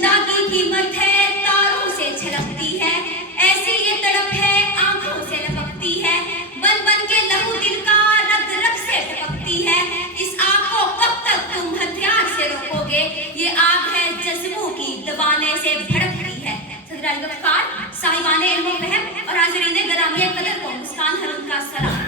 चंदा की कीमत है तारों से छलकती है, ऐसी ये तड़प है आंखों से लपकती है, बन बन के लहू दिल का रग रग से टपकती है। इस आग को कब तक तुम हथियार से रोकोगे, ये आग है जज्बों की दबाने से भड़कती है। सदराई वक़्फ़ार, साहिबाने इल्म फहम और हाज़रीन गिरामी कदर को मुस्कान हरून का सलाम।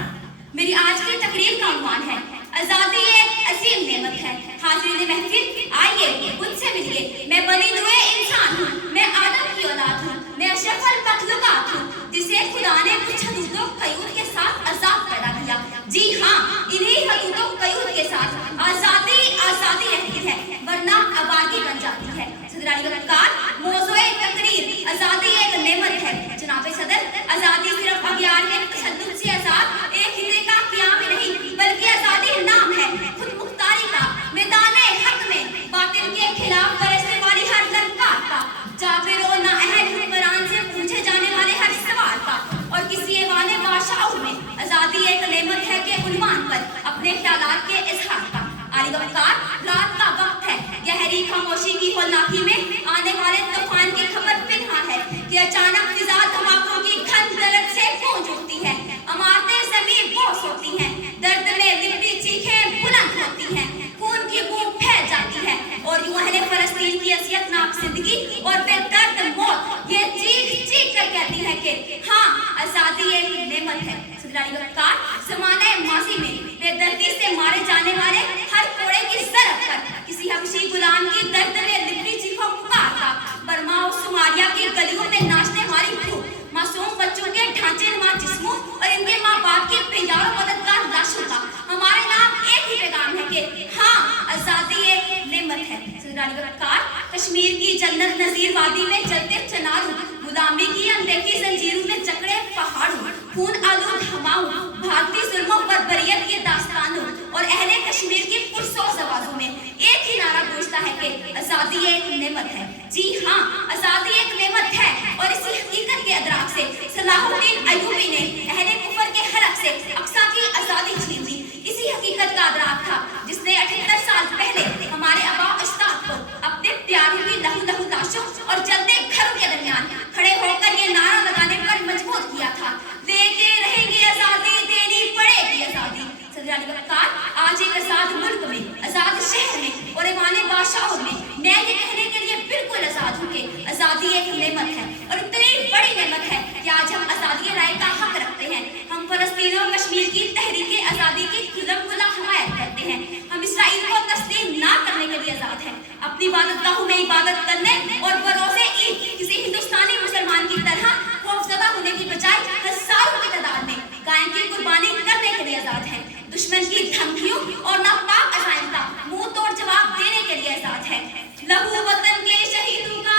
मेरी आज की तकरीर का उन्वान है आज़ादी एक असीम नेमत है। हाज़रीन महफिल, आइए मुझसे मिलिए। मैं बनी हुए इंसान हूँ, मैं आदम की औलाद हूँ, मैं अशरफुल मखलूक़ात हूँ, जिसे खुदा ने कुछ हदूदों क़यूद के साथ आज़ाद पैदा किया। जी हाँ, इन्हीं हदूदों क़यूद के साथ आज़ादी आज़ादी रहती है, वरना आबादी बन जाती है। सदरानी वक़्फ़ार, मौज़ूए तकरीर आज़ादी एक नेमत है। जनाब सदर, आज़ादी सिर्फ अगियार के तशद्दुद से आज़ाद एक हिस्से का क़याम ही नहीं, बल्कि आज़ादी नाम है खुद मुख्तारी का, मैदाने हक में बातिल के खिलाफ बरसने वाली हर ललकार का, जाबिर और नाअहल हुक्मरान से पूछे जाने वाले हर सवाल का, और किसी ऐवाने बादशाह में आज़ादी एक नेमत है के उन्वान पर अपने ख्यालात के इज़हार का। आली वक़्फ़ार, रात का वक्त है, गहरी खामोशी की होलनाकी में आने वाले तूफान की खबर पिन्हा है कि अचानक फिजा धमाकों की खन दर्द से गूंज उठती है, इमारतें ज़मीन बोस होती हैं, दर्द में लिपटी चीखें बुलंद होती हैं, खून की बू फैल जाती है, और यूं अहले फ़लस्तीन की अज़ियतनाक ज़िंदगी और बेदर्द मौत ये चीख चीख कर कहती है कि हाँ, आज़ादी एक नेमत है। सदरानी वक़्फ़ार, ज़माने माज़ी में बेदर्दी से मारे जाने वाले हर कोड़े की ज़रब पर किसी हबशी गुलाम की दर्द में लिपटी चीखों पुकार का, बर्मा और सोमालिया की गलियों में नाचने वाली भूख, मासूम बच्चों के ढांचे नुमा जिस्मों और इनके माँ बाप की बेयारों मददगार लाशों का हमारे नाम एक ही पैगाम है कि हाँ, आज़ादी एक नेमत है। सदरानी वक़्फ़ार, कश्मीर की जन्नत नज़ीर वादी में जलते चनारों, गुलामी की अनदेखी जंजीरों में जकड़े पहाड़ों, खून आलूद हवाओं, भागती जुल्मों बर्बरियत के दास्तानों और अहले कश्मीर की पुरसोज आवाज़ों में एक ही नारा गूंजता है कि आज़ादी एक नेमत है। जी हाँ, आज़ादी एक नेमत है, और इसी हकीकत के अदराक से सलाहुद्दीन अय्यूबी ने अहले कुफर के हलक से अक्सा की आज़ादी छीन ली। इसी हकीकत का अदराक था जिसने 78 साल पहले हमारे आबा अजदाद को अपने प्यारों की लहू लहू लाशों और जलते घरों के दरमियान खड़े होकर ये नारा लगाने पर मजबूर किया था, लेके रहेंगे आज़ादी, देनी पड़ेगी आज़ादी। सदरानी वक़्फ़ार, आज एक आज़ाद मुल्क में, आज़ाद शहर में और ऐवाने बादशाहों में मैं ये कहने के लिए बिल्कुल आज़ाद हूँ कि आज़ादी एक नेमत है, और इतनी बड़ी नेमत है कि आज हम आज़ादी राय का हक रखते हैं। हम फ़लस्तीन और कश्मीर की तहरीक आज़ादी की खुल्लम-खुल्ला हमायत करते हैं। हम इसराइल को तस्लीम ना करने के लिए आज़ाद हैं। अपनी इबादतगाहों में इबादत करने और बरोज़े ईद किसी हिंदुस्तानी मुसलमान की तरह खौफज़दा होने की बजाय हज़ारों की तादाद में गाय की कुर्बानी करने के लिए आज़ाद हैं। दुश्मन की धमकियों और नापाक अज़ाइम का मुंह तोड़ जवाब देने के लिए आज़ाद हैं। लहू वतन के शहीदों का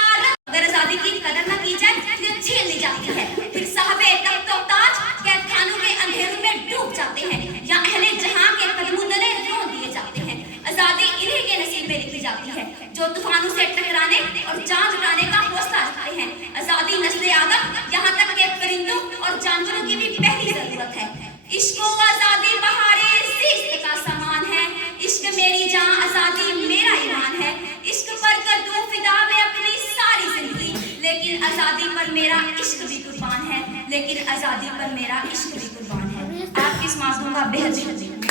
अगर आज़ादी की कदर न की जाए तो छीन ली जाती है, फिर साहबे तख्त और ताज कैद खानों के अंधेरों में डूब जाते हैं, या अहले जहां के कदमों तले रोन दिए जाते हैं। आज़ादी इन्हीं के नसीब में लिखी जाती है जो तूफानों से टकराने और जान जुटाने का हौसला रखते हैं। आज़ादी नस्ल आदम यहाँ तक के परिंदों और जानवरों की भी पहली ज़रूरत है। इश्क व आज़ादी बहारे ज़िस्त का सामान है, इश्क मेरी जान, आज़ादी मेरा ईमान है। इश्क पर कर दूं फिदा में अपनी सारी ज़िंदगी, लेकिन आज़ादी पर मेरा इश्क भी कुर्बान है, लेकिन आज़ादी पर मेरा इश्क भी कुर्बान है। आपकी इस मासूम का बेहद शुक्रिया।